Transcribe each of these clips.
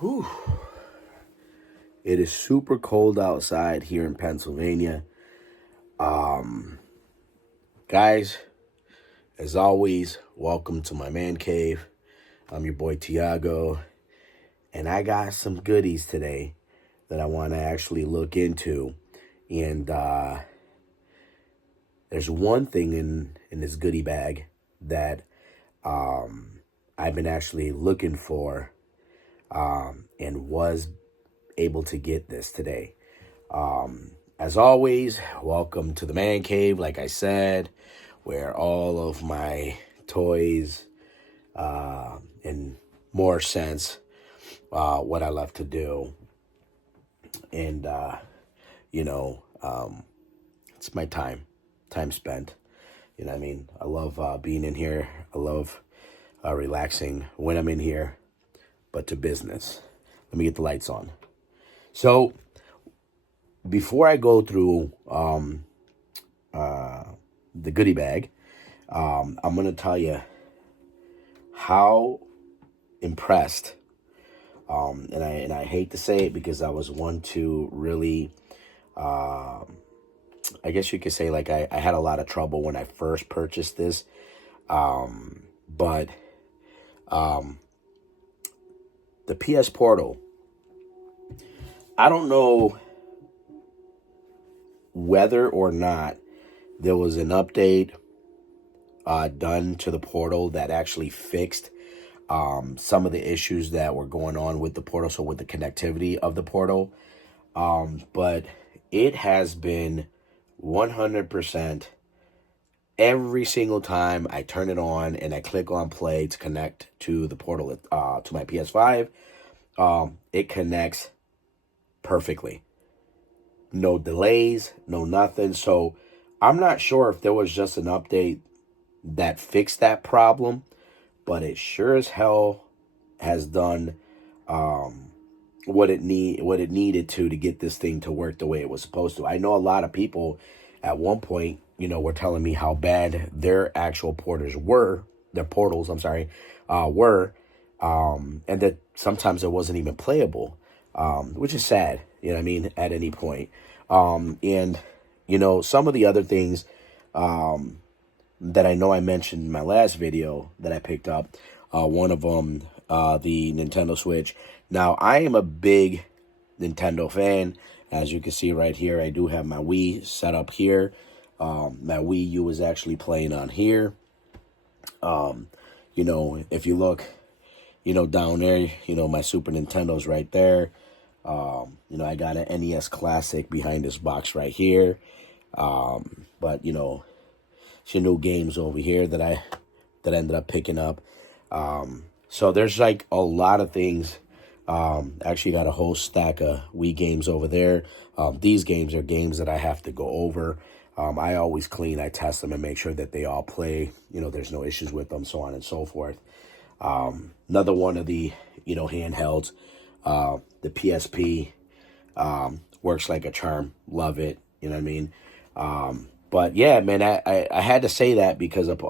Whew. It is super cold outside here in Pennsylvania. Um, Guys, as always, welcome to my man cave. I'm your boy Tiago, and I got some goodies today that I want to actually look into. And there's one thing in this goodie bag that I've been actually looking for and was able to get this today. As always, welcome to the man cave, like I said, where all of my toys, in more sense, what I love to do. And, you know, it's my time spent. You know what I mean? I love being in here. I love relaxing when I'm in here, but to business. Let me get the lights on. So, before I go through the goodie bag, I'm going to tell you how impressed, and I hate to say it because I was one to really, I guess you could say, like, I had a lot of trouble when I first purchased this, but the PS Portal, I don't know whether or not there was an update done to the portal that actually fixed some of the issues that were going on with the portal, so with the connectivity of the portal. But it has been 100% every single time I turn it on and I click on play to connect to the portal, to my PS5, it connects perfectly. No delays, no nothing. So I'm not sure if there was just an update that fixed that problem, but it sure as hell has done what it needed to get this thing to work the way it was supposed to. I know a lot of people at one point, were telling me how bad their actual portals, were, and that sometimes it wasn't even playable, which is sad, at any point. And some of the other things that I know I mentioned in my last video that I picked up, one of them, the Nintendo Switch. Now, I am a big Nintendo fan. As you can see right here, I do have my Wii set up here. My Wii U is actually playing on here. If you look, down there, my Super Nintendo's right there. I got an NES Classic behind this box right here. But, some new games over here that I ended up picking up. So there's like a lot of things. Actually got a whole stack of Wii games over there. These games are games that I have to go over. I always clean, I test them and make sure that they all play. There's no issues with them, so on and so forth. Another one of the, handhelds, the PSP, works like a charm. Love it. You know what I mean? But yeah, man, I had to say that because of,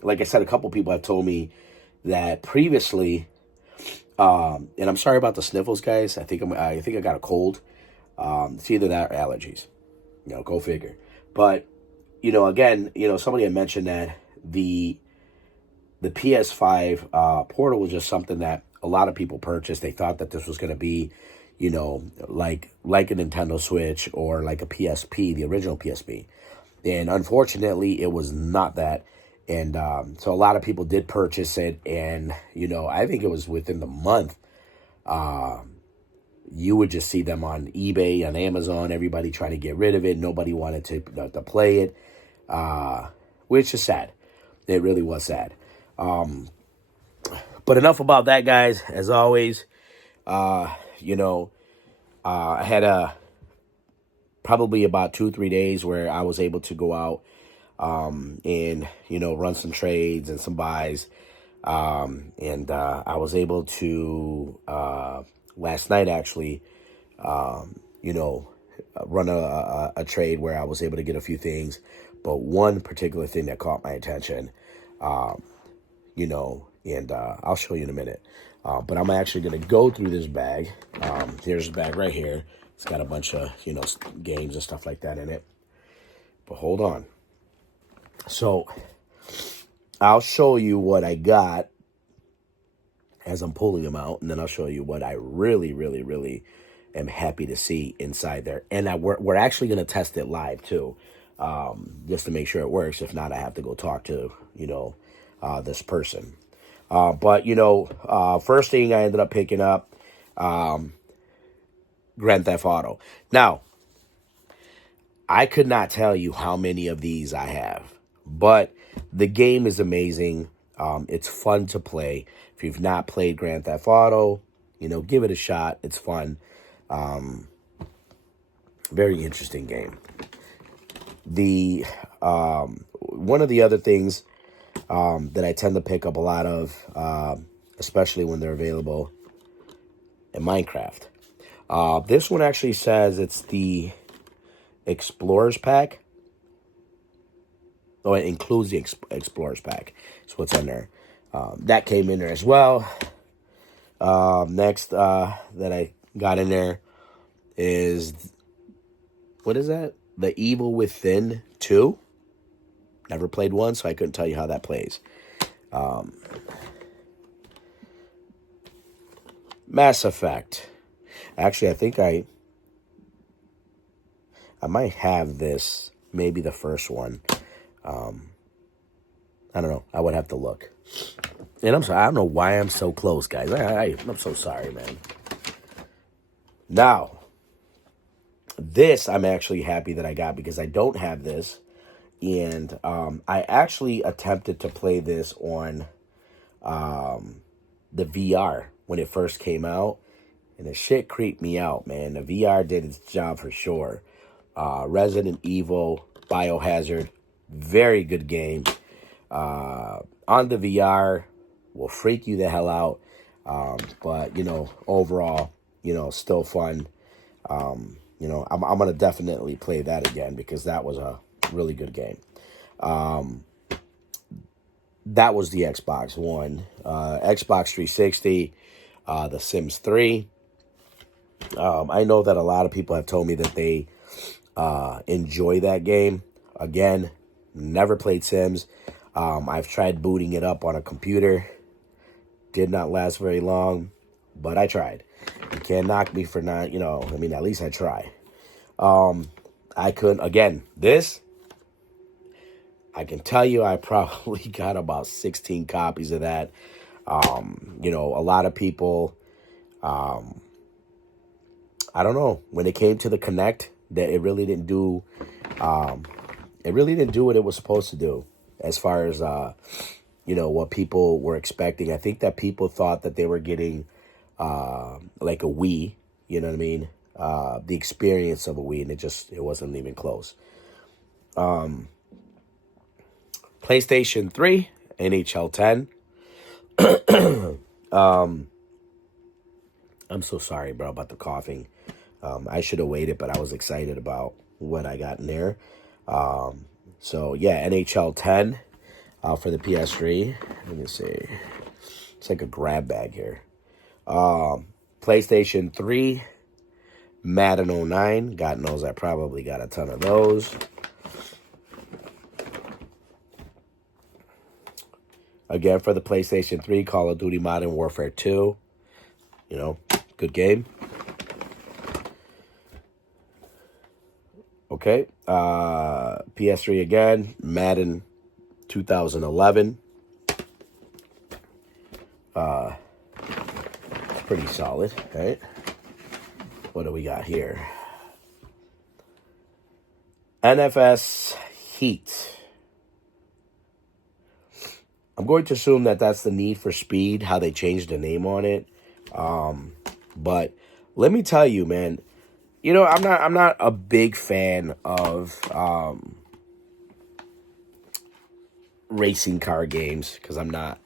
like I said, a couple people have told me that previously, and I'm sorry about the sniffles, guys. I think I got a cold. It's either that or allergies. Go figure. But again, somebody had mentioned that the PS5 portal was just something that a lot of people purchased. They thought that this was going to be, like a Nintendo Switch or like a PSP, the original PSP. And unfortunately, it was not that. And so a lot of people did purchase it. And, I think it was within the month, you would just see them on eBay, on Amazon, everybody trying to get rid of it. Nobody wanted to play it, which is sad. It really was sad. But enough about that, guys. As always, I had probably about 2-3 days where I was able to go out and run some trades and some buys, and I was able to last night actually run a trade where I was able to get a few things. But one particular thing that caught my attention, and I'll show you in a minute. But I'm actually going to go through this bag. Here's the bag right here. It's got a bunch of, games and stuff like that in it. But hold on. So I'll show you what I got as I'm pulling them out, and then I'll show you what I really, really, really am happy to see inside there. And we're actually going to test it live too, just to make sure it works. If not, I have to go talk to, this person. But first thing I ended up picking up, Grand Theft Auto. Now, I could not tell you how many of these I have, but the game is amazing. It's fun to play. If you've not played Grand Theft Auto, give it a shot. It's fun. Very interesting game. The one of the other things that I tend to pick up a lot of, especially when they're available in Minecraft. This one actually says it's the Explorers Pack. Oh, it includes the Explorers Pack. That's what's in there. That came in there as well. Next that I got in there is, what is that? The Evil Within 2. Never played one, so I couldn't tell you how that plays. Mass Effect. Actually, I think I might have this, maybe the first one. I don't know. I would have to look. And I'm sorry. I don't know why I'm so close, guys. I'm so sorry, man. Now, this I'm actually happy that I got because I don't have this. And I actually attempted to play this on the VR when it first came out. And the shit creeped me out, man. The VR did its job for sure. Resident Evil, Biohazard, very good game. On the VR, will freak you the hell out. But, overall, still fun. I'm going to definitely play that again because that was a really good game. That was the Xbox One. Xbox 360, The Sims 3. I know that a lot of people have told me that they enjoy that game. Again, never played Sims. I've tried booting it up on a computer. Did not last very long, but I tried. You can't knock me for not, at least I try. I couldn't, again, this, I can tell you I probably got about 16 copies of that. A lot of people, I don't know, when it came to the Kinect, that it really didn't do what it was supposed to do as far as, what people were expecting. I think that people thought that they were getting like a Wii, you know what I mean? The experience of a Wii, and it wasn't even close. PlayStation 3, NHL 10. I'm so sorry, bro, about the coughing. I should have waited, but I was excited about what I got in there. So, yeah, NHL 10 for the PS3. Let me see. It's like a grab bag here. PlayStation 3, Madden 09. God knows I probably got a ton of those. Again, for the PlayStation 3, Call of Duty Modern Warfare 2. Good game. Okay. PS3 again, Madden 2011. It's pretty solid, right? What do we got here? NFS Heat. I'm going to assume that that's the Need for Speed, how they changed the name on it. But let me tell you, man, I'm not a big fan of racing car games, because I'm not.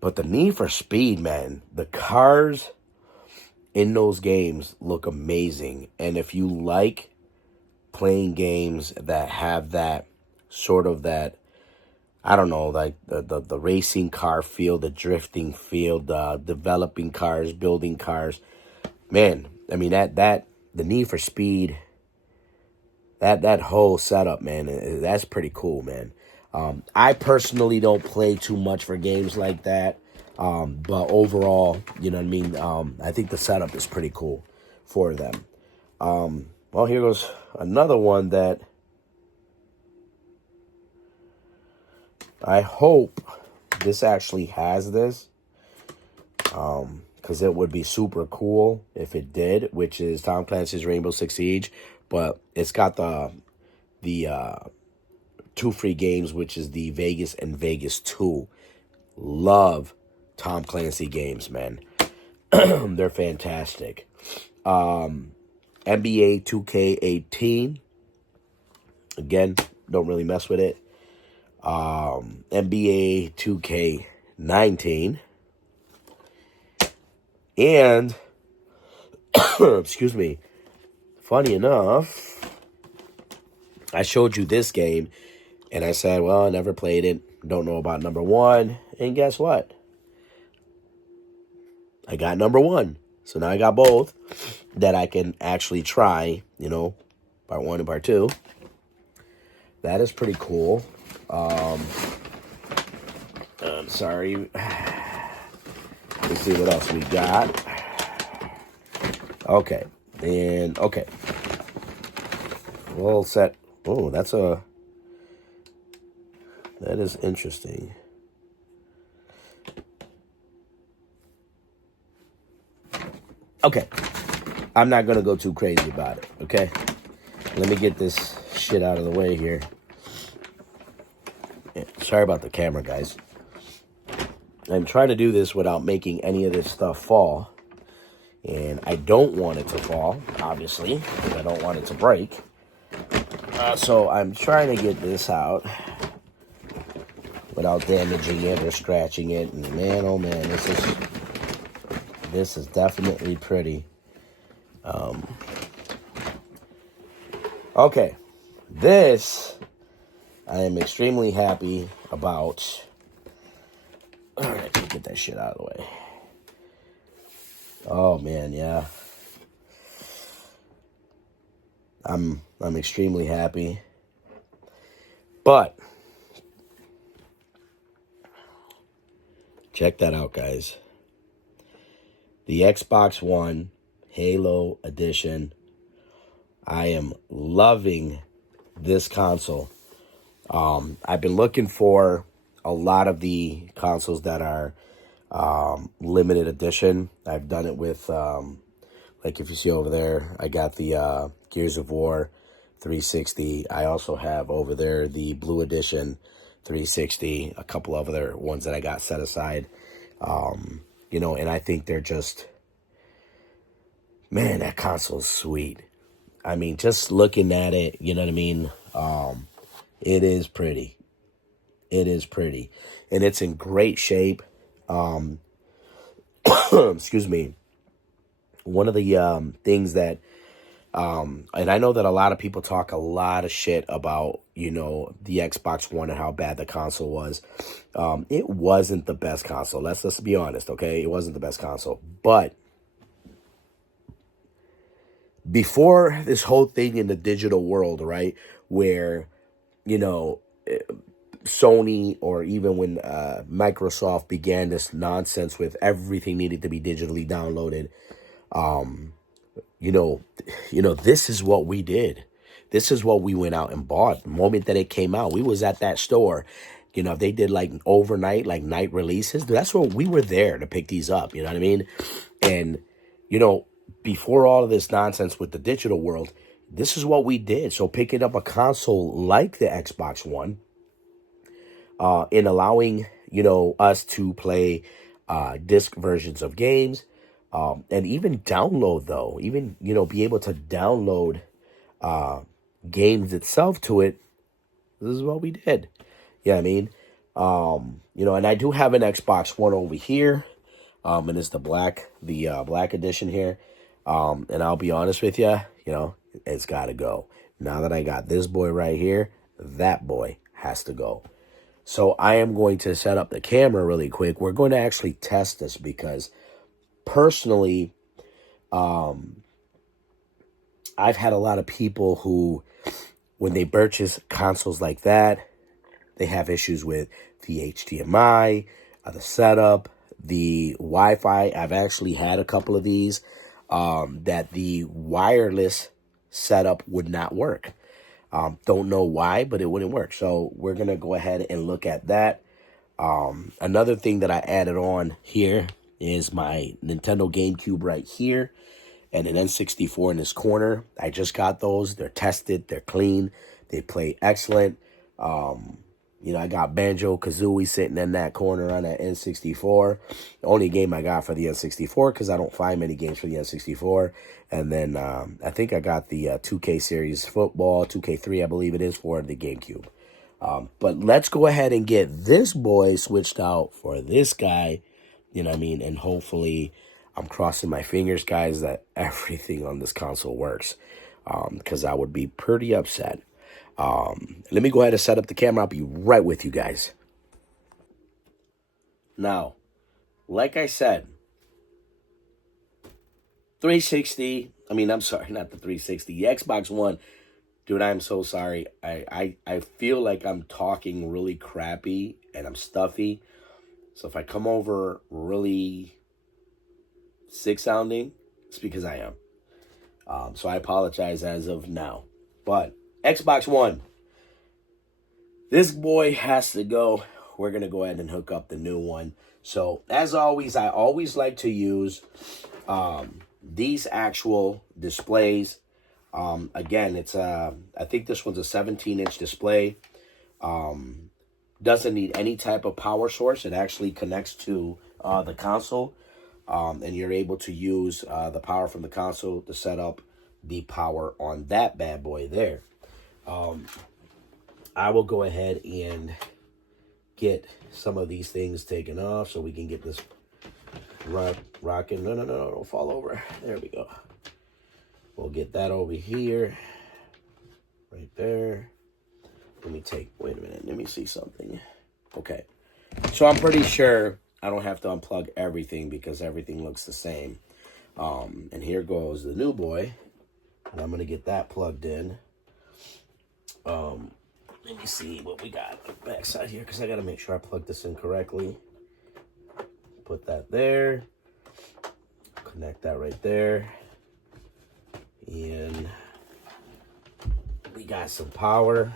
But the Need for Speed, man, the cars in those games look amazing. And if you like playing games that have that sort of that I don't know, like the racing car field, the drifting field, developing cars, building cars. Man, I mean that the Need for Speed, that whole setup, man, that's pretty cool, man. I personally don't play too much for games like that, but overall, you know what I mean. I think the setup is pretty cool for them. Well, here goes another one that I hope this actually has this, because it would be super cool if it did, which is Tom Clancy's Rainbow Six Siege, but it's got the two free games, which is the Vegas and Vegas 2. Love Tom Clancy games, man. They're fantastic. NBA 2K18. Again, don't really mess with it. NBA 2K19. And, excuse me, funny enough, I showed you this game, and I said, well, I never played it, don't know about number one, and guess what? I got number one. So now I got both that I can actually try, you know, part one and part two. That is pretty cool. I'm sorry. Let's see what else we got. Okay. And, okay. Well set. Oh, that is interesting. Okay. I'm not going to go too crazy about it, okay? Let me get this shit out of the way here. Yeah, sorry about the camera, guys. I'm trying to do this without making any of this stuff fall. And I don't want it to fall, obviously, because I don't want it to break. So I'm trying to get this out without damaging it or scratching it. And man, oh man, this is definitely pretty. Okay, this I am extremely happy about. All right, let's get that shit out of the way. Oh man, yeah. I'm extremely happy. But check that out, guys. The Xbox One Halo Edition. I am loving this console. I've been looking for a lot of the consoles that are limited edition. I've done it with, like if you see over there, I got the Gears of War 360. I also have over there the Blue Edition 360, a couple of other ones that I got set aside. You know, and I think they're just, man, that console's sweet. I mean, just looking at it, you know what I mean? It is pretty. It is pretty. And it's in great shape. Excuse me. One of the things that, and I know that a lot of people talk a lot of shit about, you know, the Xbox One and how bad the console was. It wasn't the best console. Let's be honest, okay? It wasn't the best console. But before this whole thing in the digital world, right, where, you know, Sony or even when Microsoft began this nonsense with everything needed to be digitally downloaded, you know, this is what we did. This is what we went out and bought. The moment that it came out, we was at that store. You know, they did like overnight, like night releases. That's where we were there to pick these up. You know what I mean? And, you know, before all of this nonsense with the digital world, this is what we did. So picking up a console like the Xbox One, in allowing, you know, us to play disc versions of games, and even download, though, even, you know, be able to download games itself to it. This is what we did. Yeah, I mean, you know, and I do have an Xbox One over here, and it's the black edition here. And I'll be honest with you, you know, it's got to go. Now that I got this boy right here, that boy has to go. So I am going to set up the camera really quick. We're going to actually test this because personally, I've had a lot of people who, when they purchase consoles like that, they have issues with the HDMI, the setup, the Wi-Fi. I've actually had a couple of these that the wireless setup would not work. Don't know why, but it wouldn't work. So we're going to go ahead and look at that. Another thing that I added on here is my Nintendo GameCube right here and an N64 in this corner. I just got those. They're tested. They're clean. They play excellent. You know, I got Banjo-Kazooie sitting in that corner on that N64. The only game I got for the N64 because I don't find many games for the N64. And then I think I got the 2K Series Football, 2K3, I believe it is, for the GameCube. But let's go ahead and get this boy switched out for this guy. You know what I mean? And hopefully, I'm crossing my fingers, guys, that everything on this console works. Because I would be pretty upset. Let me go ahead and set up the camera. I'll be right with you guys. Now, like I said, 360. I mean, I'm sorry, not the 360. The Xbox One. Dude, I'm so sorry. I feel like I'm talking really crappy and I'm stuffy. So if I come over really sick sounding, it's because I am. So I apologize as of now. But Xbox One. This boy has to go. We're going to go ahead and hook up the new one. So as always, I always like to use these actual displays. Again, it's I think this one's a 17-inch display. Doesn't need any type of power source. It actually connects to the console, and you're able to use the power from the console to set up the power on that bad boy there. I will go ahead and get some of these things taken off so we can get this rocking. No, don't fall over. There we go. We'll get that over here, right there. Wait a minute, let me see something. Okay, so I'm pretty sure I don't have to unplug everything because everything looks the same. And here goes the new boy, and I'm gonna get that plugged in. Let me see what we got on the backside here because I gotta make sure I plug this in correctly. Put that there, connect that right there. And we got some power.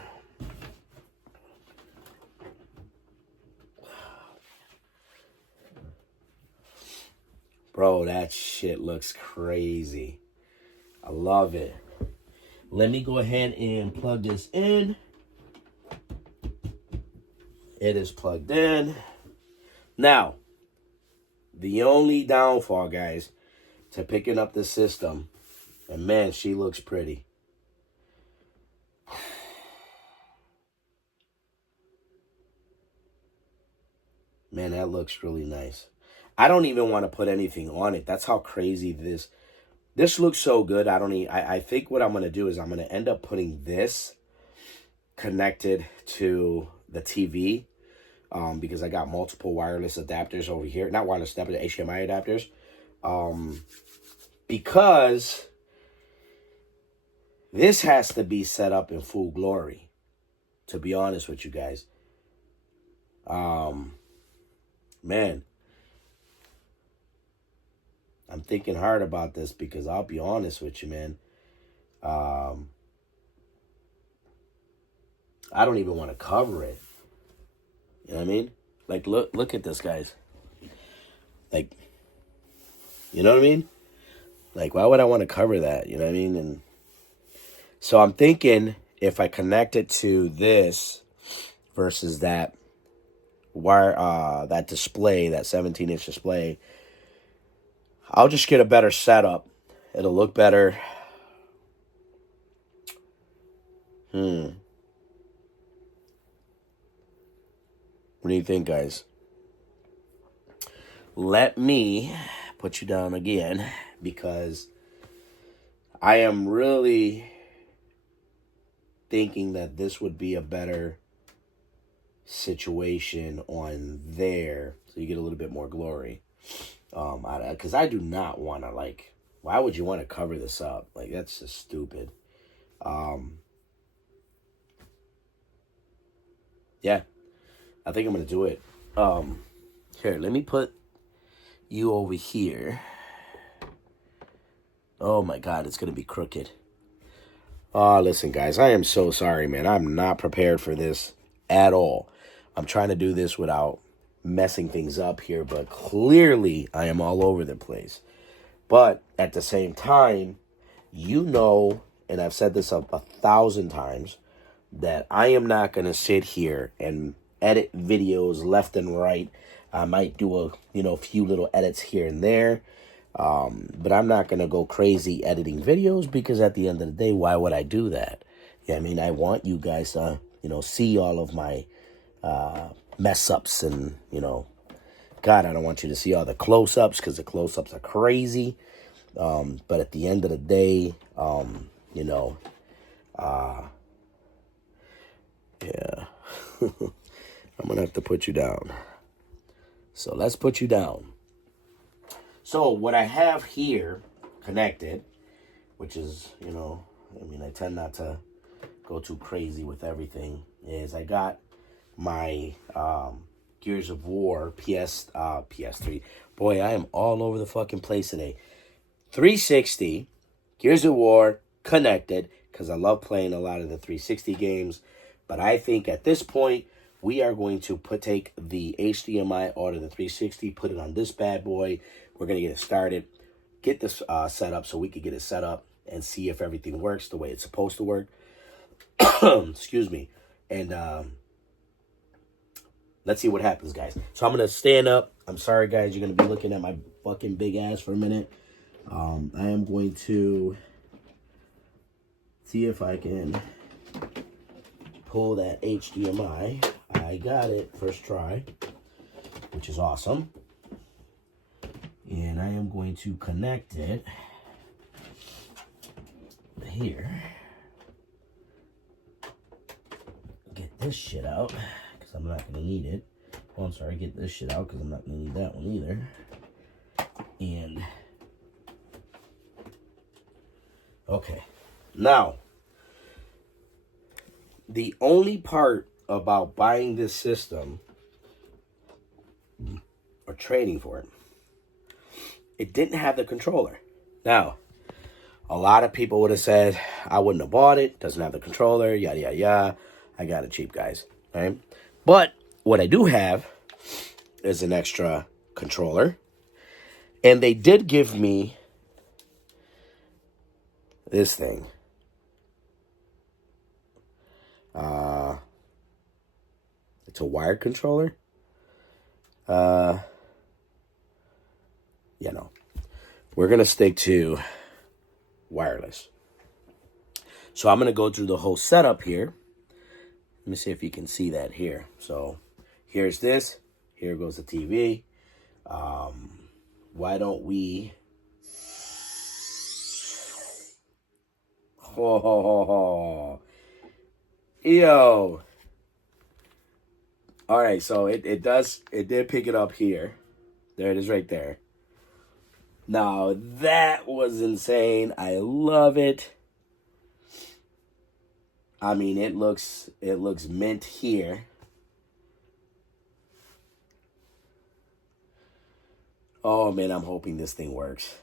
Bro, that shit looks crazy. I love it. Let me go ahead and plug this in. It is plugged in. Now, the only downfall, guys, to picking up the system, and man, she looks pretty. Man, that looks really nice. I don't even want to put anything on it. That's how crazy this looks so good. I think what I'm going to do is I'm going to end up putting this connected to the TV because I got multiple wireless adapters over here. Not wireless adapters, HDMI adapters. Because this has to be set up in full glory, to be honest with you guys. Man, I'm thinking hard about this because I'll be honest with you, man. I don't even want to cover it. You know what I mean? Like, look at this, guys. Like, you know what I mean? Like, why would I want to cover that? You know what I mean? And so I'm thinking if I connect it to this versus that wire, that display, that 17-inch display, I'll just get a better setup. It'll look better. What do you think, guys? Let me put you down again because I am really thinking that this would be a better situation on there so you get a little bit more glory. Because I do not want to, like, why would you want to cover this up? Like, that's just stupid. Yeah, I think I'm going to do it. Here, let me put you over here. Oh my God, it's going to be crooked. Oh, listen, guys, I am so sorry, man. I'm not prepared for this at all. I'm trying to do this without messing things up here, but clearly I am all over the place. But at the same time, you know, and I've said this a 1,000 times, that I am not going to sit here and edit videos left and right. I might do a few little edits here and there. But I'm not going to go crazy editing videos, because at the end of the day, why would I do that? Yeah, I mean, I want you guys to, see all of my mess ups and, God, I don't want you to see all the close ups, because the close ups are crazy. But at the end of the day, yeah, I'm going to have to put you down. So let's put you down. So what I have here connected, which is, I tend not to go too crazy with everything, is I got my Gears of War PS3. Boy, I am all over the fucking place today. 360, Gears of War connected, because I love playing a lot of the 360 games. But I think at this point, we are going to take the HDMI out of the 360, put it on this bad boy. We're going to get it started, get this set up so we can get it set up and see if everything works the way it's supposed to work. Excuse me. And let's see what happens, guys. So I'm going to stand up. I'm sorry, guys. You're going to be looking at my fucking big ass for a minute. I am going to see if I can pull that HDMI. I got it first try, which is awesome. And I am going to connect it here. Get this shit out, because I'm not going to need it. Oh, I'm sorry, get this shit out, because I'm not going to need that one either. And, okay. Now, the only part about buying this system or trading for it didn't have the controller. Now, a lot of people would have said, I wouldn't have bought it, doesn't have the controller, yada, yada, yada. I got it cheap, guys, right? But what I do have is an extra controller. And they did give me this thing. It's a wired controller. No. We're going to stick to wireless. So I'm going to go through the whole setup here. Let me see if you can see that here. So here's this. Here goes the TV. Why don't we... Oh, yo. All right, so it did pick it up here. There it is right there. Now, that was insane. I love it. I mean, it looks mint here. Oh, man, I'm hoping this thing works.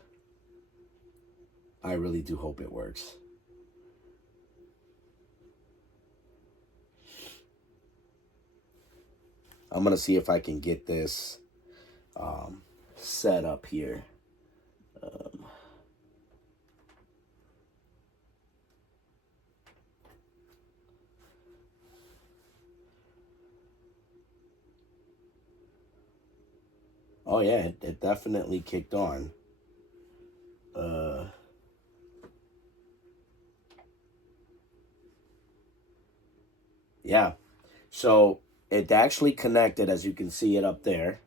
I really do hope it works. I'm going to see if I can get this set up here. Oh, yeah, it definitely kicked on. Yeah. So it actually connected, as you can see it up there.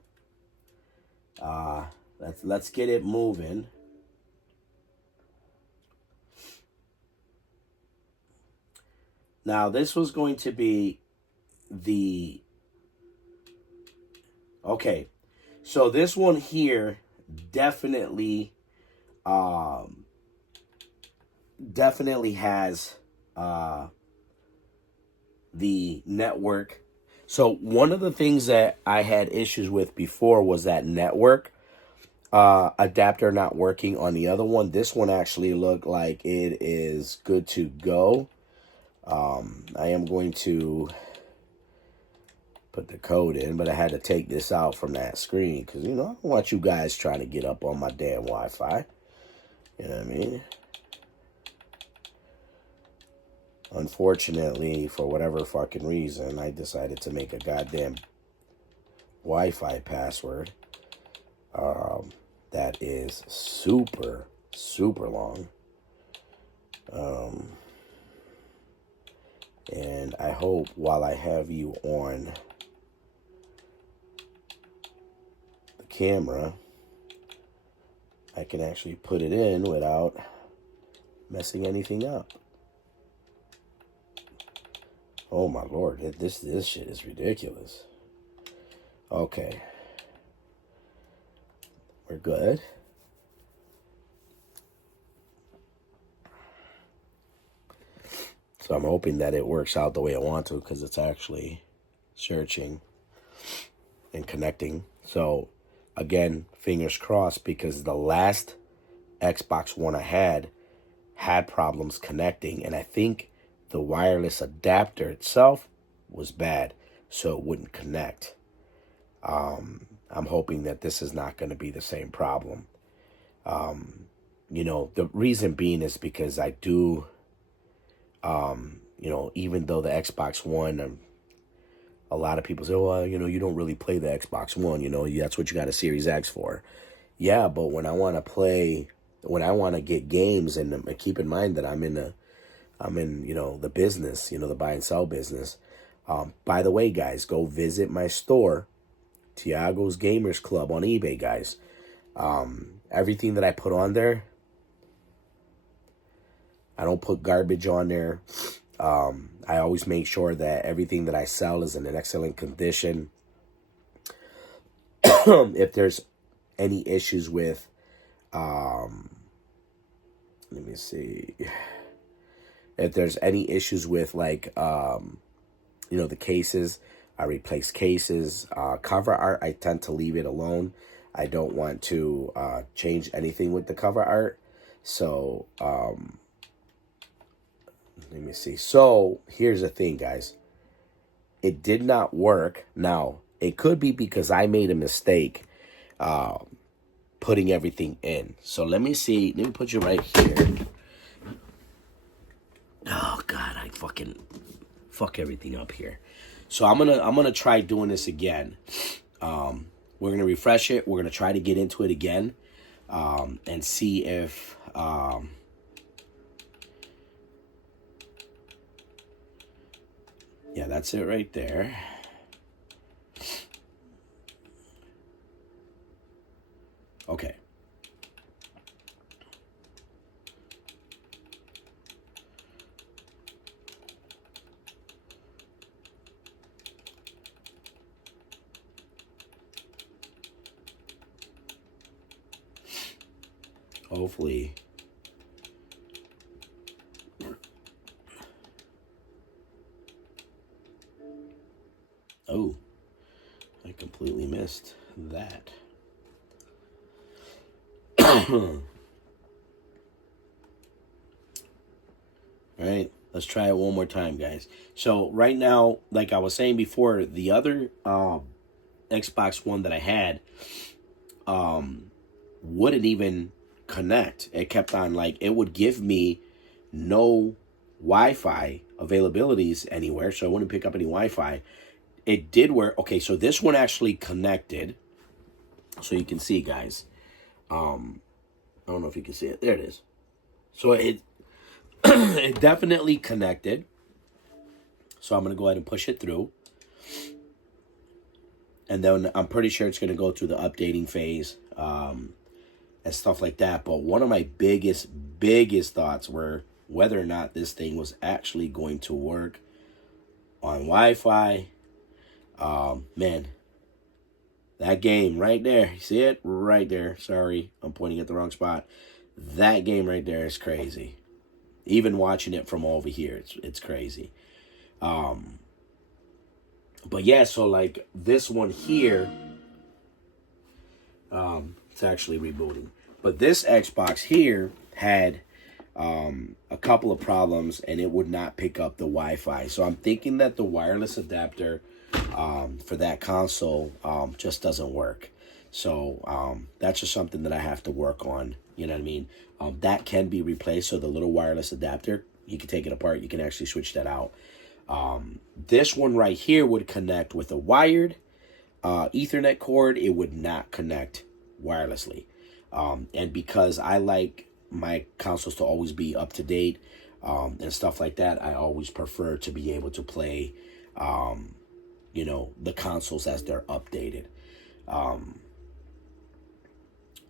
Let's get it moving. Now, this was going to be the Okay, so this one here definitely, definitely has the network. So one of the things that I had issues with before was that network adapter not working on the other one. This one actually looked like it is good to go. I am going to put the code in, but I had to take this out from that screen because, you know, I don't want you guys trying to get up on my damn Wi-Fi. You know what I mean? Unfortunately, for whatever fucking reason, I decided to make a goddamn Wi-Fi password that is super, super long. And I hope while I have you on the camera, I can actually put it in without messing anything up. Oh my Lord, this shit is ridiculous. Okay. We're good. So I'm hoping that it works out the way I want to because it's actually searching and connecting. So again, fingers crossed because the last Xbox One I had problems connecting, and I think the wireless adapter itself was bad, so it wouldn't connect. I'm hoping that this is not going to be the same problem. You know, the reason being is because I do, you know, even though the Xbox One, a lot of people say, well, you know, you don't really play the Xbox One, you know, that's what you got a Series X for. Yeah, but when I want to play, when I want to get games, and keep in mind that I'm in, you know, the business, you know, the buy and sell business. By the way, guys, go visit my store, Tiago's Gamers Club on eBay, guys. Everything that I put on there, I don't put garbage on there. I always make sure that everything that I sell is in an excellent condition. If there's any issues with, let me see. If there's any issues with, like, you know, the cases, I replace cases. Cover art, I tend to leave it alone. I don't want to change anything with the cover art. So, let me see. So, here's the thing, guys. It did not work. Now, it could be because I made a mistake putting everything in. So, let me see. Let me put you right here. Oh, God, I fucking fuck everything up here. So, I'm gonna try doing this again. We're going to refresh it. We're going to try to get into it again and see if... yeah, that's it right there. Okay. Hopefully. Oh, I completely missed that. All right, let's try it one more time, guys. So right now, like I was saying before, the other Xbox One that I had wouldn't even connect. It kept on, like, it would give me no Wi-Fi availabilities anywhere, so I wouldn't pick up any Wi-Fi. It did work. Okay, so this one actually connected. So you can see, guys. I don't know if you can see it. There it is. So it it definitely connected. So I'm going to go ahead and push it through. And then I'm pretty sure it's going to go through the updating phase and stuff like that. But one of my biggest thoughts were whether or not this thing was actually going to work on Wi-Fi. Man, That game right there. You see it? Right there. Sorry, I'm pointing at the wrong spot. That game right there is crazy. Even watching it from over here, it's crazy. But yeah, so like this one here, it's actually rebooting. But this Xbox here had a couple of problems, and it would not pick up the Wi-Fi. So I'm thinking that the wireless adapter for that console just doesn't work. So that's just something that I have to work on. You know what I mean? That can be replaced. So the little wireless adapter, you can take it apart. You can actually switch that out. This one right here would connect with a wired Ethernet cord. It would not connect wirelessly. And because I like my consoles to always be up to date and stuff like that, I always prefer to be able to play, the consoles as they're updated.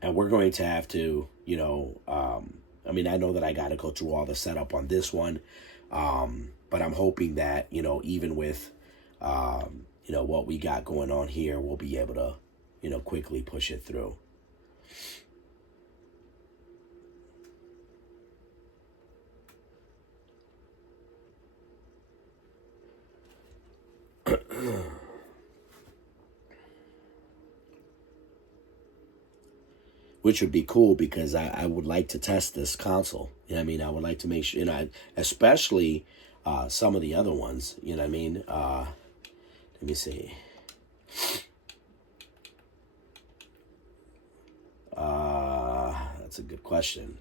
And we're going to have to, I know that I got to go through all the setup on this one. But I'm hoping that, even with, what we got going on here, we'll be able to, quickly push it through. Which would be cool because I would like to test this console. You know what I mean? I would like to make sure, especially some of the other ones. You know what I mean? Let me see. That's a good question.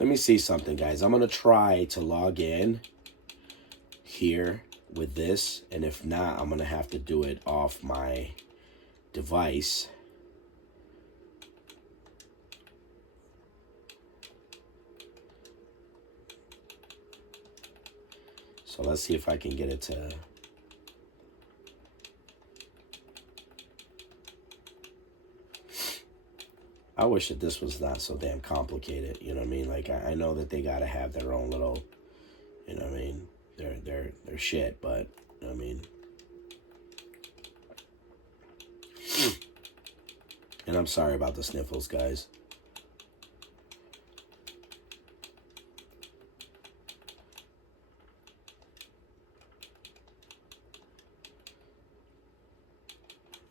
Let me see something, guys. I'm going to try to log in here with this, and if not, I'm going to have to do it off my device. So let's see if I can get it to... I wish that this was not so damn complicated, you know what I mean? Like, I know that they gotta have their own little, you know what I mean? They're shit, but, you know what I mean? And I'm sorry about the sniffles, guys.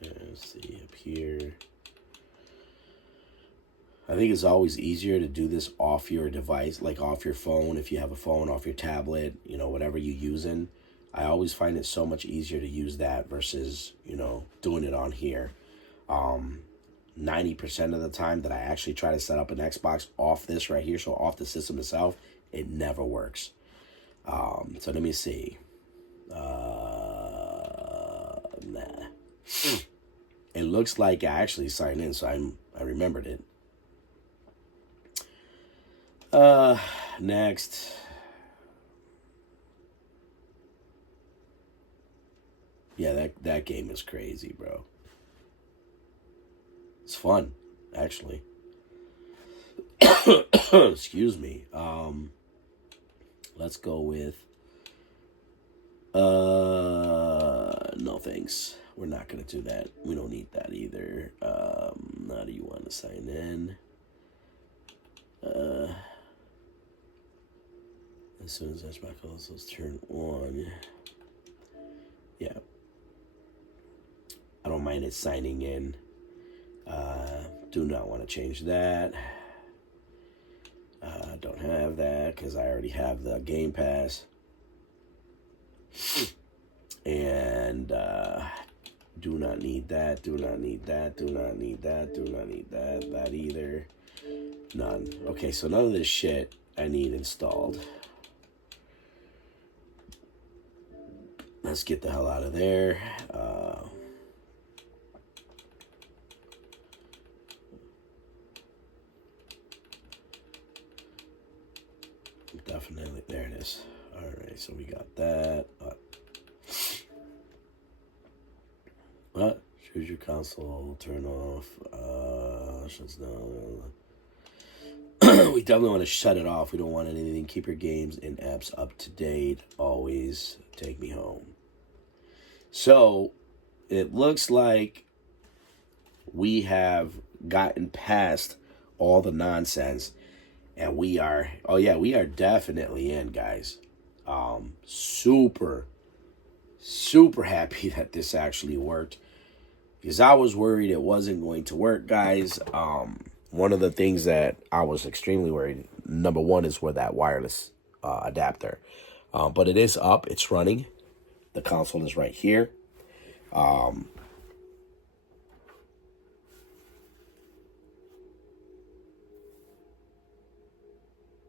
Let's see, up here. I think it's always easier to do this off your device, like off your phone, if you have a phone, off your tablet, whatever you're using. I always find it so much easier to use that versus, doing it on here. 90% of the time that I actually try to set up an Xbox off this right here, so off the system itself, it never works. So let me see. Nah. It looks like I actually signed in, so I remembered it. Next. Yeah, that game is crazy, bro. It's fun, actually. Excuse me. Let's go with no thanks. We're not gonna do that. We don't need that either. How do you want to sign in? As soon as Xbox consoles turn on. Yeah. I don't mind it signing in. Do not want to change that. Don't have that because I already have the Game Pass. And do not need that. Do not need that. Do not need that. Do not need that. That either. None. Okay, so none of this shit I need installed. Let's get the hell out of there. Definitely, there it is. All right, so we got that. What? Choose your console, turn off. We we definitely want to shut it off. We don't want anything. Keep your games and apps up to date. Always take me home. So it looks like we have gotten past all the nonsense, and we are, oh yeah, we are definitely in, guys. Super happy that this actually worked, because I was worried it wasn't going to work, guys. One of the things that I was extremely worried, number one, is where that wireless adapter. But it is up. It's running. The console is right here.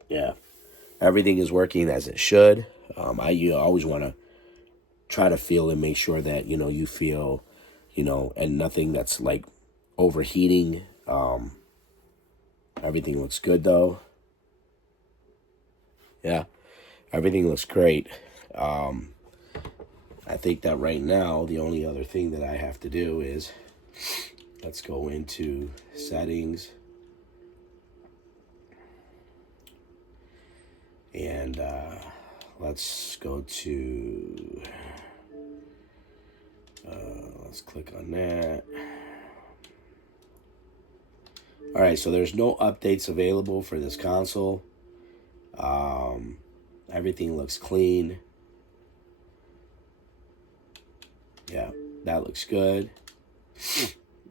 Yeah. Everything is working as it should. I always want to try to feel and make sure that, you feel, and nothing that's like overheating. Everything looks good though. Yeah, everything looks great. I think that right now, the only other thing that I have to do is, let's go into settings. And let's go to, let's click on that. All right, so there's no updates available for this console. Everything looks clean. Yeah, that looks good.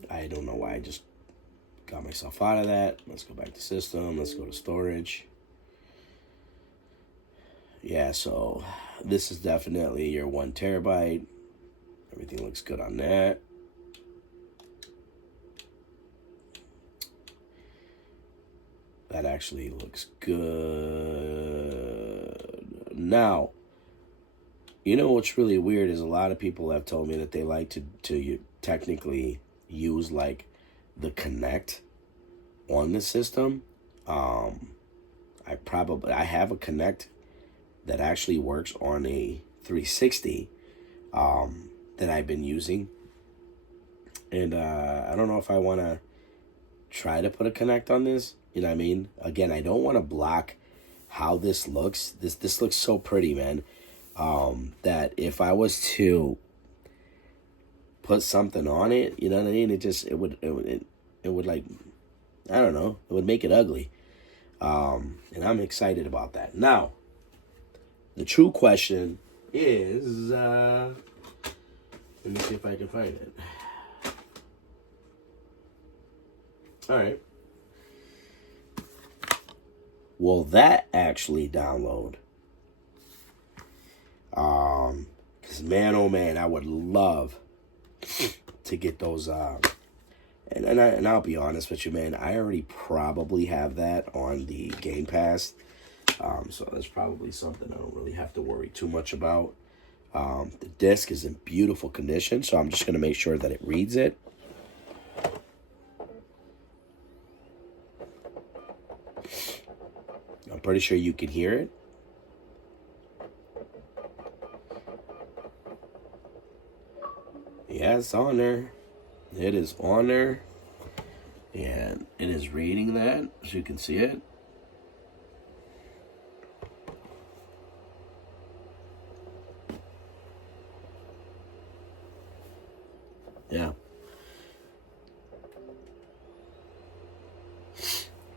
I don't know why I just got myself out of that. Let's go back to system. Let's go to storage. Yeah, so this is definitely your 1 terabyte. Everything looks good on that. That actually looks good. Now, what's really weird is a lot of people have told me that they like to technically use like the Kinect on the system. I have a Kinect that actually works on a 360 that I've been using. And I don't know if I want to try to put a Kinect on this. You know what I mean? Again, I don't want to block how this looks. This looks so pretty, man. That if I was to put something on it, you know what I mean? It would like, I don't know, it would make it ugly. And I'm excited about that. Now, the true question is, let me see if I can find it. All right. Will that actually download? Because man, oh man, I would love to get those. And I'll be honest with you, man. I already probably have that on the Game Pass. So that's probably something I don't really have to worry too much about. The disc is in beautiful condition, so I'm just going to make sure that it reads it. I'm pretty sure you can hear it. Yeah, it's on there. It is on there. And it is reading that, so you can see it. Yeah.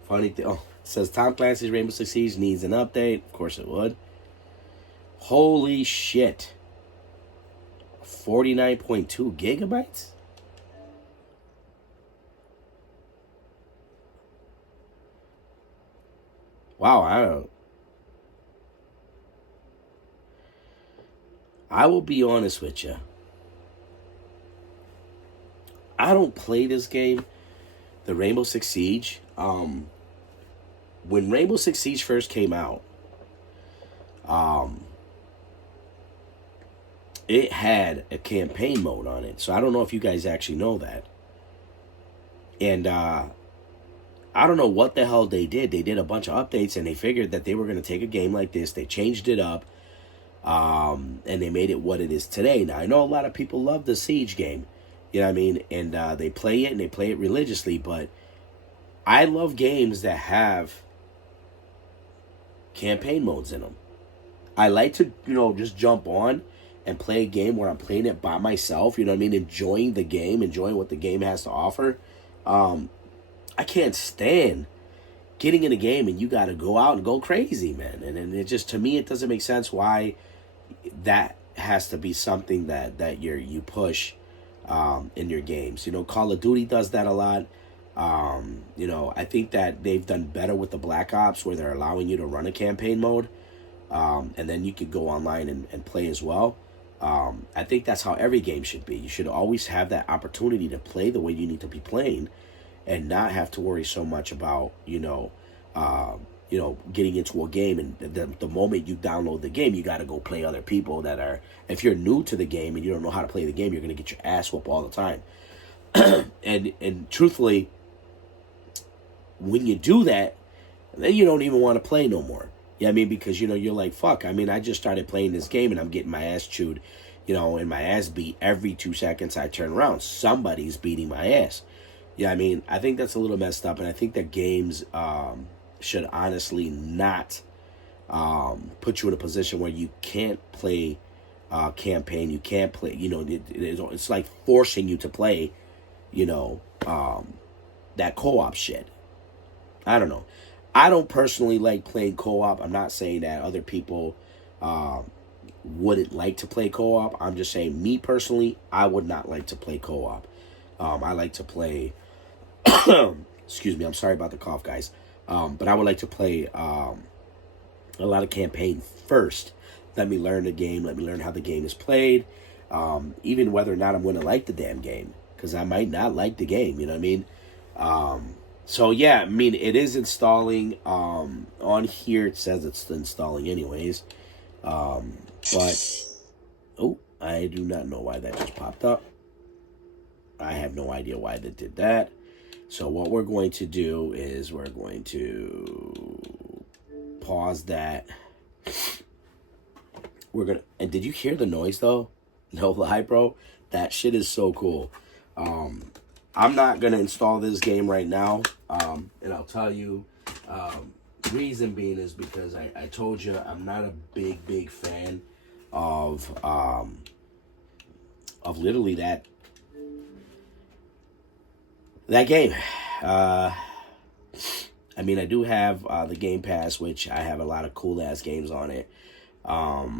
Funny thing. Oh, it says Tom Clancy's Rainbow Six Siege needs an update. Of course it would. Holy shit. 49.2 gigabytes? Wow, I will be honest with you. I don't play this game, the Rainbow Six Siege. When Rainbow Six Siege first came out, it had a campaign mode on it. So I don't know if you guys actually know that. And I don't know what the hell they did. They did a bunch of updates, and they figured that they were going to take a game like this. They changed it up, and they made it what it is today. Now, I know a lot of people love the Siege game. You know what I mean? And they play it, and they play it religiously. But I love games that have campaign modes in them. I like to, just jump on and play a game where I'm playing it by myself, you know what I mean? Enjoying the game, enjoying what the game has to offer. I can't stand getting in a game and you got to go out and go crazy, man. And it just, to me, it doesn't make sense why that has to be something that you push in your games. Call of Duty does that a lot. I think that they've done better with the Black Ops where they're allowing you to run a campaign mode. And then you could go online and play as well. I think that's how every game should be. You should always have that opportunity to play the way you need to be playing and not have to worry so much about, getting into a game. And the moment you download the game, you got to go play other people that are, if you're new to the game and you don't know how to play the game, you're going to get your ass whooped all the time. and truthfully, when you do that, then you don't even want to play no more. Yeah, I mean, because, you're like, fuck, I mean, I just started playing this game and I'm getting my ass chewed, and my ass beat every 2 seconds I turn around. Somebody's beating my ass. Yeah, I mean, I think that's a little messed up, and I think that games should honestly not put you in a position where you can't play campaign. You can't play, it's like forcing you to play, that co-op shit. I don't know. I don't personally like playing co-op. I'm not saying that other people wouldn't like to play co-op. I'm just saying, me personally, I would not like to play co-op. I like to play, excuse me, I'm sorry about the cough, guys. But I would like to play a lot of campaign first. Let me learn the game. Let me learn how the game is played. Even whether or not I'm going to like the damn game. Because I might not like the game, you know what I mean? So yeah, I mean, it is installing. On here it says it's installing anyways. But I do not know why that just popped up. I have no idea why that did that. So what we're going to do is we're going to pause that. And did you hear the noise though? No lie, bro. That shit is so cool. I'm not going to install this game right now. And I'll tell you, reason being is because I told you I'm not a big fan of literally that game. I mean, I do have the Game Pass, which I have a lot of cool ass games on it. Have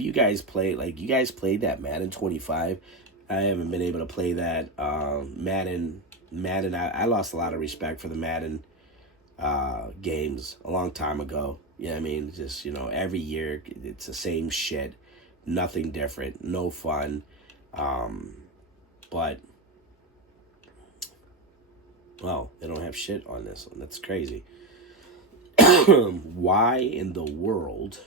you guys played, you guys played that Madden 25? I haven't been able to play that. Madden, I lost a lot of respect for the Madden games a long time ago. Yeah, I mean, just, every year it's the same shit. Nothing different. No fun. But, well, they don't have shit on this one. That's crazy. Why in the world...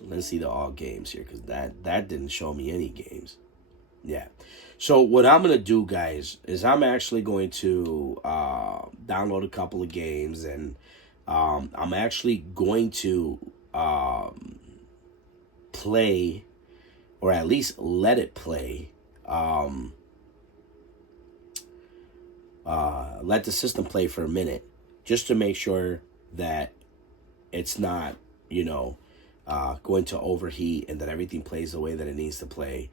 Let's see the all games here, because that didn't show me any games. Yeah. So what I'm going to do, guys, is I'm actually going to download a couple of games, and I'm actually going to play, or at least let it play, let the system play for a minute, just to make sure that it's not, going to overheat and that everything plays the way that it needs to play.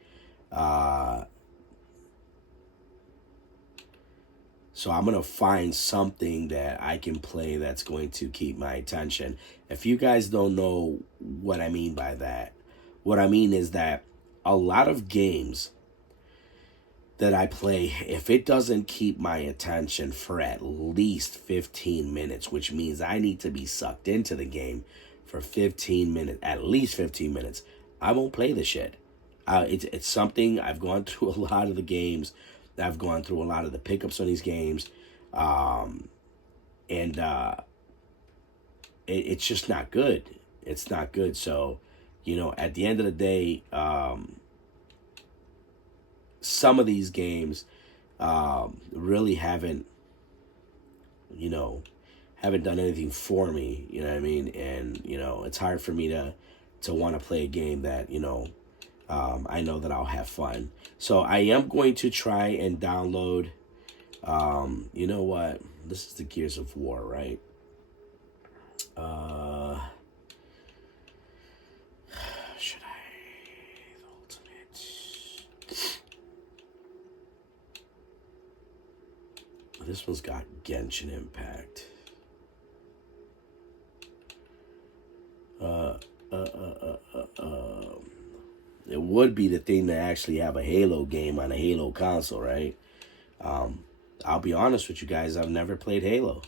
So I'm going to find something that I can play that's going to keep my attention. If you guys don't know what I mean by that, what I mean is that a lot of games that I play, if it doesn't keep my attention for at least 15 minutes, which means I need to be sucked into the game for 15 minutes, at least 15 minutes, I won't play the shit. It's something I've gone through a lot of the games. I've gone through a lot of the pickups on these games. It's just not good. It's not good. So, at the end of the day, some of these games really haven't done anything for me, you know what I mean? And, it's hard for me to want to play a game that, I know that I'll have fun. So I am going to try and download, you know what? This is the Gears of War, right? Uh, should I? The Ultimate. This one's got Genshin Impact. It would be the thing to actually have a Halo game on a Halo console, right? I'll be honest with you guys, I've never played Halo.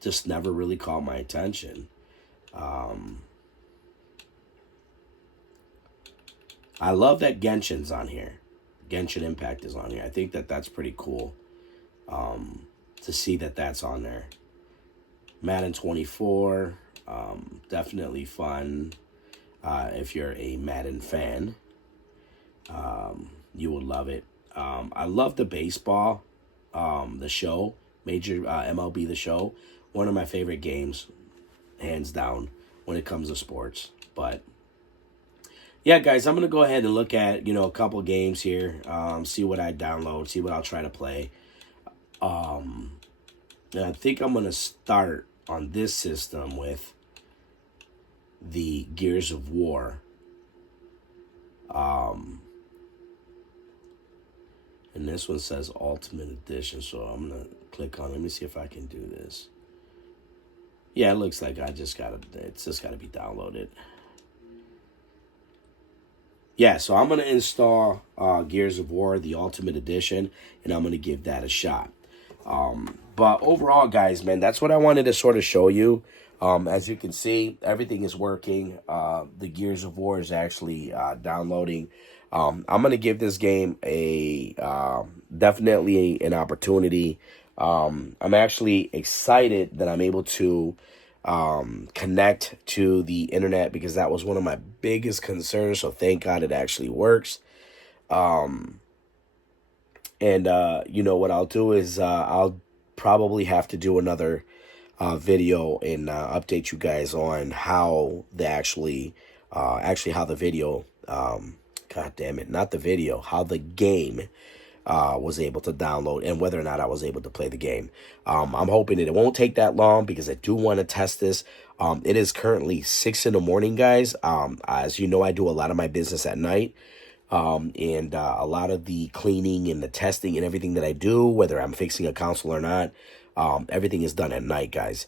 Just never really caught my attention. I love that Genshin's on here. Genshin Impact is on here. I think that that's pretty cool to see that that's on there. Madden 24, definitely fun. If you're a Madden fan, you will love it. I love the baseball, the show, Major MLB The Show. One of my favorite games, hands down, when it comes to sports. But yeah, guys, I'm gonna go ahead and look at a couple games here, see what I download, see what I'll try to play. And I think I'm gonna start on this system with the Gears of War. And this one says Ultimate Edition, so I'm gonna click on it. Let me see if I can do this. Yeah, it looks like it's just gotta be downloaded. Yeah, so I'm gonna install Gears of War, the Ultimate Edition, and I'm gonna give that a shot. But overall, guys, man, that's what I wanted to sort of show you. As you can see, everything is working. The Gears of War is actually downloading. I'm going to give this game a definitely an opportunity. I'm actually excited that I'm able to connect to the internet because that was one of my biggest concerns. So thank God it actually works. And what I'll do is I'll probably have to do another video and update you guys on how how the video, God damn it, not the video, how the game was able to download and whether or not I was able to play the game. I'm hoping that it won't take that long because I do want to test this. It is currently 6 in the morning, guys. As you know, I do a lot of my business at night. And a lot of the cleaning and the testing and everything that I do, whether I'm fixing a console or not, everything is done at night, guys.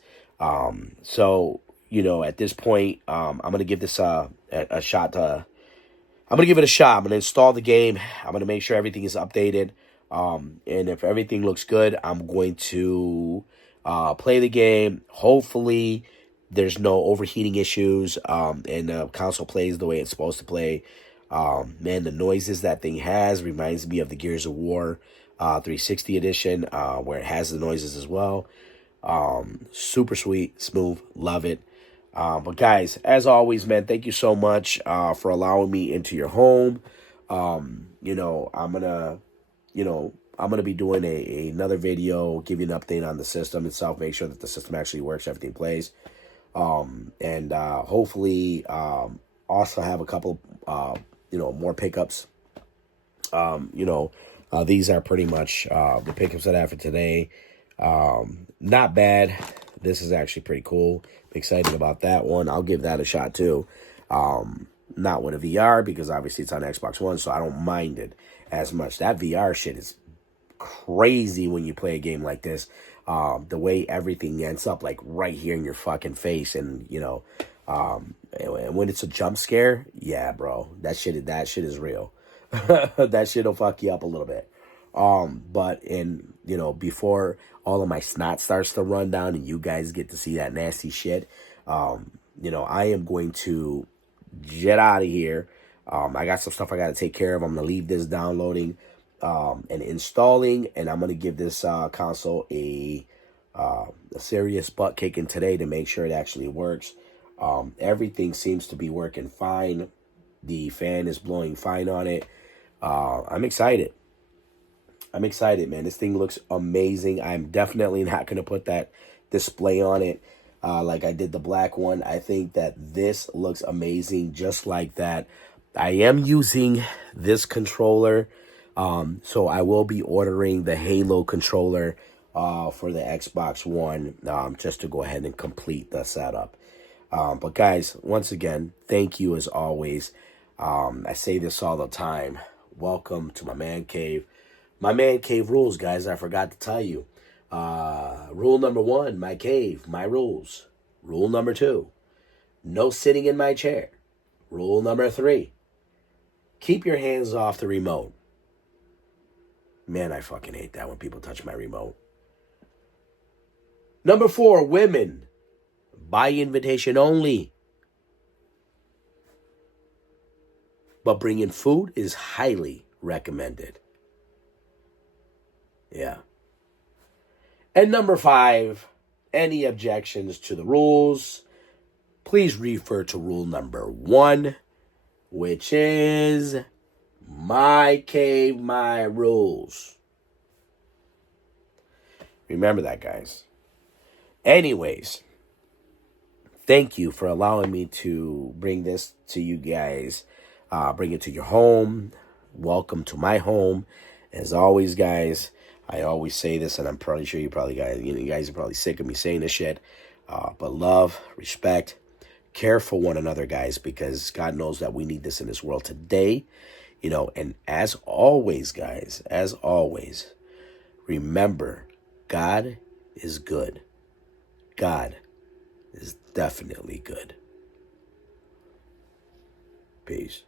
So, at this point, I'm going to give this a shot. I'm going to give it a shot. I'm going to install the game. I'm going to make sure everything is updated. And if everything looks good, I'm going to play the game. Hopefully, there's no overheating issues and the console plays the way it's supposed to play. Man, the noises that thing has reminds me of the Gears of War 360 edition, where it has the noises as well. Super sweet, smooth, love it. But guys, as always, man, thank you so much for allowing me into your home. I'm gonna be doing another video, give you an update on the system itself, make sure that the system actually works, everything plays. And hopefully also have a couple more pickups. These are pretty much the pickups that I have for today. Not bad. This is actually pretty cool. I'm excited about that one. I'll give that a shot too. Not with a VR because obviously it's on Xbox One, so I don't mind it as much. That VR shit is crazy when you play a game like this. The way everything ends up like right here in your fucking face, and and when it's a jump scare, yeah, bro, that shit is real. That shit'll fuck you up a little bit. But before all of my snot starts to run down and you guys get to see that nasty shit, I am going to get out of here. I got some stuff I got to take care of. I'm going to leave this downloading and installing, and I'm going to give this console a serious butt kicking today to make sure it actually works. Everything seems to be working fine. The fan is blowing fine on it. I'm excited. I'm excited, man. This thing looks amazing. I'm definitely not going to put that display on it like I did the black one. I think that this looks amazing just like that. I am using this controller. So I will be ordering the Halo controller for the Xbox One, just to go ahead and complete the setup. But guys, once again, thank you as always. I say this all the time. Welcome to my man cave. My man cave rules, guys. I forgot to tell you. Rule number 1, my cave, my rules. Rule number 2, no sitting in my chair. Rule number 3, keep your hands off the remote. Man, I fucking hate that when people touch my remote. Number 4, women, by invitation only. But bringing food is highly recommended. Yeah. And number 5, any objections to the rules, please refer to rule number 1, which is my cave, my rules. Remember that, guys. Anyways, thank you for allowing me to bring this to you guys. Bring it to your home. Welcome to my home. As always, guys, I always say this, and I'm probably sure you guys are probably sick of me saying this shit. But love, respect, care for one another, guys, because God knows that we need this in this world today. And as always, guys, remember, God is good. God is definitely good. Peace.